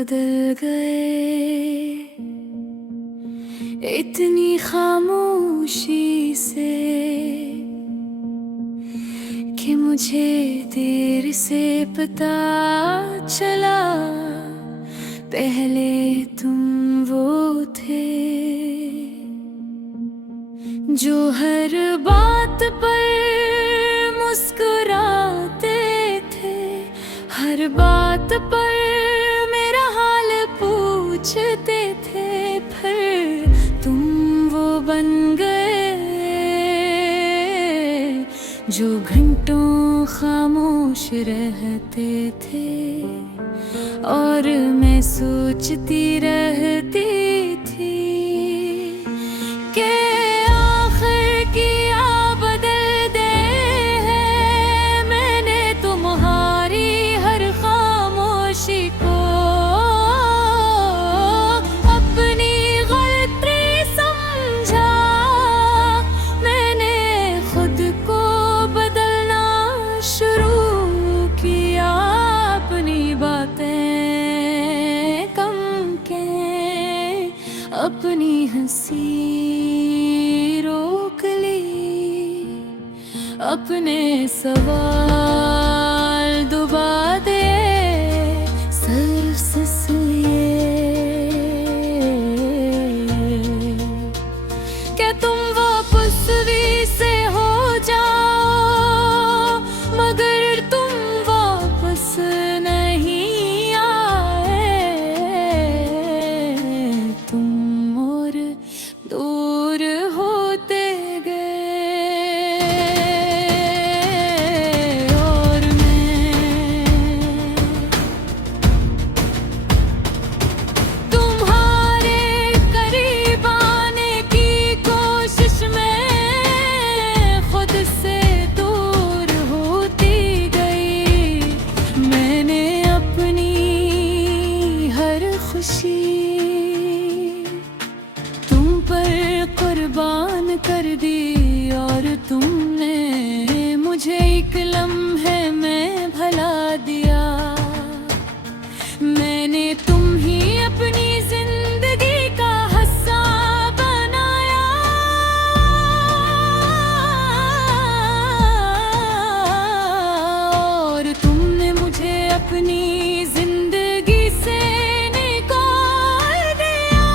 बदल गए इतनी खामोशी से कि मुझे देर से पता चला पहले तुम वो थे जो हर बात पर मुस्कुराते थे, हर बात पर मेरा हाल पूछते थे। फिर तुम वो बन गए जो घंटों खामोश रहते थे और मैं सोचती रहती थी कि आखिर किया बदल दे है मैंने तुम्हारी हर खामोशी को अपनी गलती समझा। मैंने खुद को बदलना शुरू किया, अपनी बातें कम के अपनी हंसी रोक ली, अपने सवाल दुबा दे सिर्फ इसलिए कि तुम वापस भी से हो जाओ, मगर तुम वापस नहीं आए। तुम और दूर होते गए और मैं तुम्हारे करीब आने की कोशिश में खुद से दूर होती गई। मैंने अपनी हर खुशी तुम पर कुर्बान कर दी और तुमने मुझे एक लम्हे में भला दिया। मैंने तुम ही अपनी जिंदगी का हिस्सा बनाया और तुमने मुझे अपनी जिंदगी से निकाल दिया।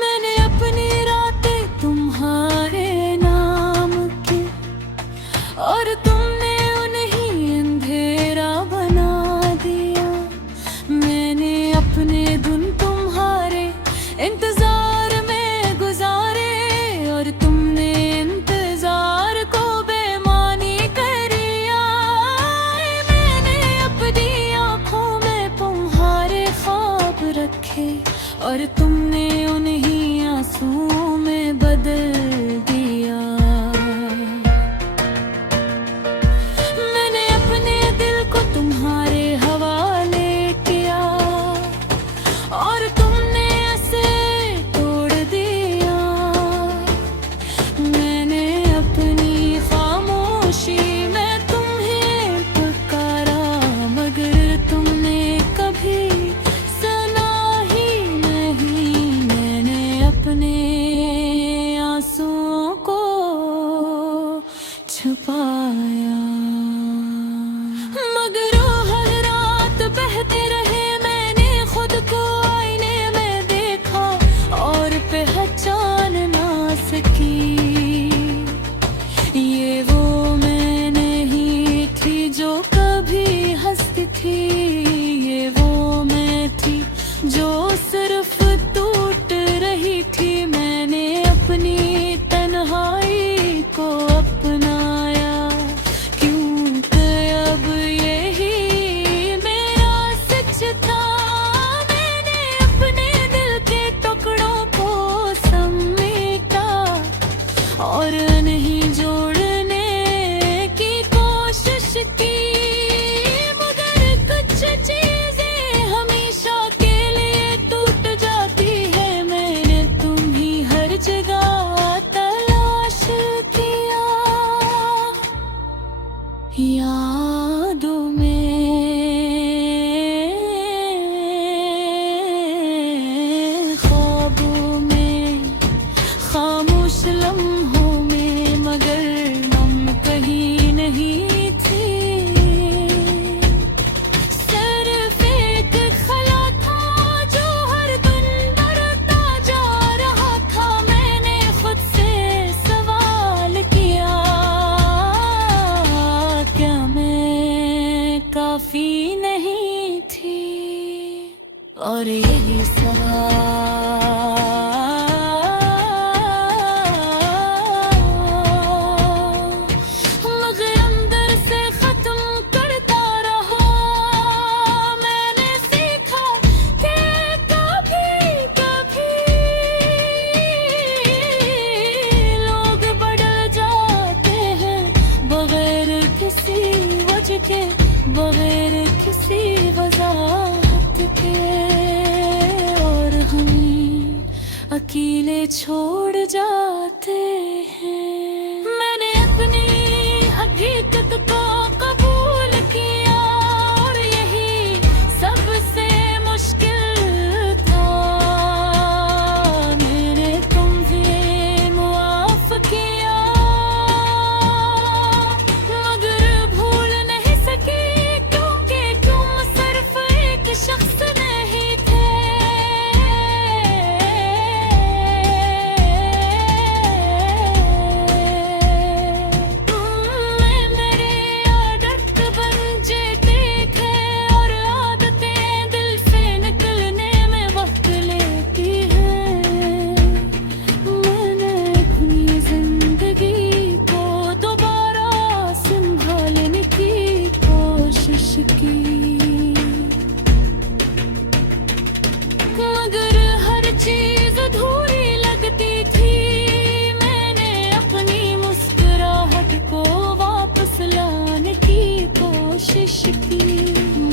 मैंने अपनी रातें तुम्हारे नाम की और तुमने उन्हें अंधेरा बना दिया। मैंने अपने दिन तुम्हारे इंतजार में गुजारे और तुमने इंतजार को बेमानी करिया। मैंने अपनी आँखों में तुम्हारे ख्वाब रखे और तुमने उन्हीं आंसुओं में बदल दिया। मैंने अपने दिल को तुम्हारे हवाले किया और तुमने ऐसे तोड़ दिया। मैंने अपनी खामोशी में तुम्हें पुकारा, मगर तुमने कभी सुना ही नहीं। और यही सवाल मगर अंदर से खत्म करता रहा। मैंने सीखा कि कभी कभी लोग बदल जाते हैं बगैर किसी वजह के, बगैर किसी वजह के, और हम अकेले छोड़ जाते हैं। मैंने अपनी हकीकत को कबूल किया और यही सबसे मुश्किल था। मैंने तुम्हें मुआफ किया मगर भूल नहीं सकी क्योंकि तुम सिर्फ एक शख्स नहीं थे। मेरे आदत बन जाते थे और आदतें दिल से निकलने में वक्त लेती हैं। मैंने अपनी जिंदगी को दोबारा संभालने की कोशिश की मगर हर चीज अधूरी लगती थी। मैंने अपनी मुस्कुराहट को वापस लाने की कोशिश की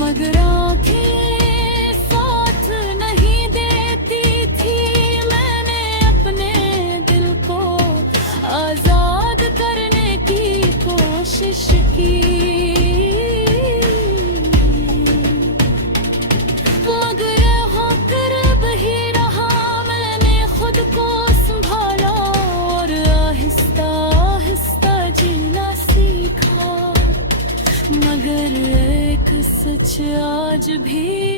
मगर आंखें साथ नहीं देती थी। मैंने अपने दिल को आजाद करने की कोशिश की मगर होकर बही रहा। मैंने खुद को संभाला और आहिस्ता आहिस्ता जीना सीखा मगर एक सच आज भी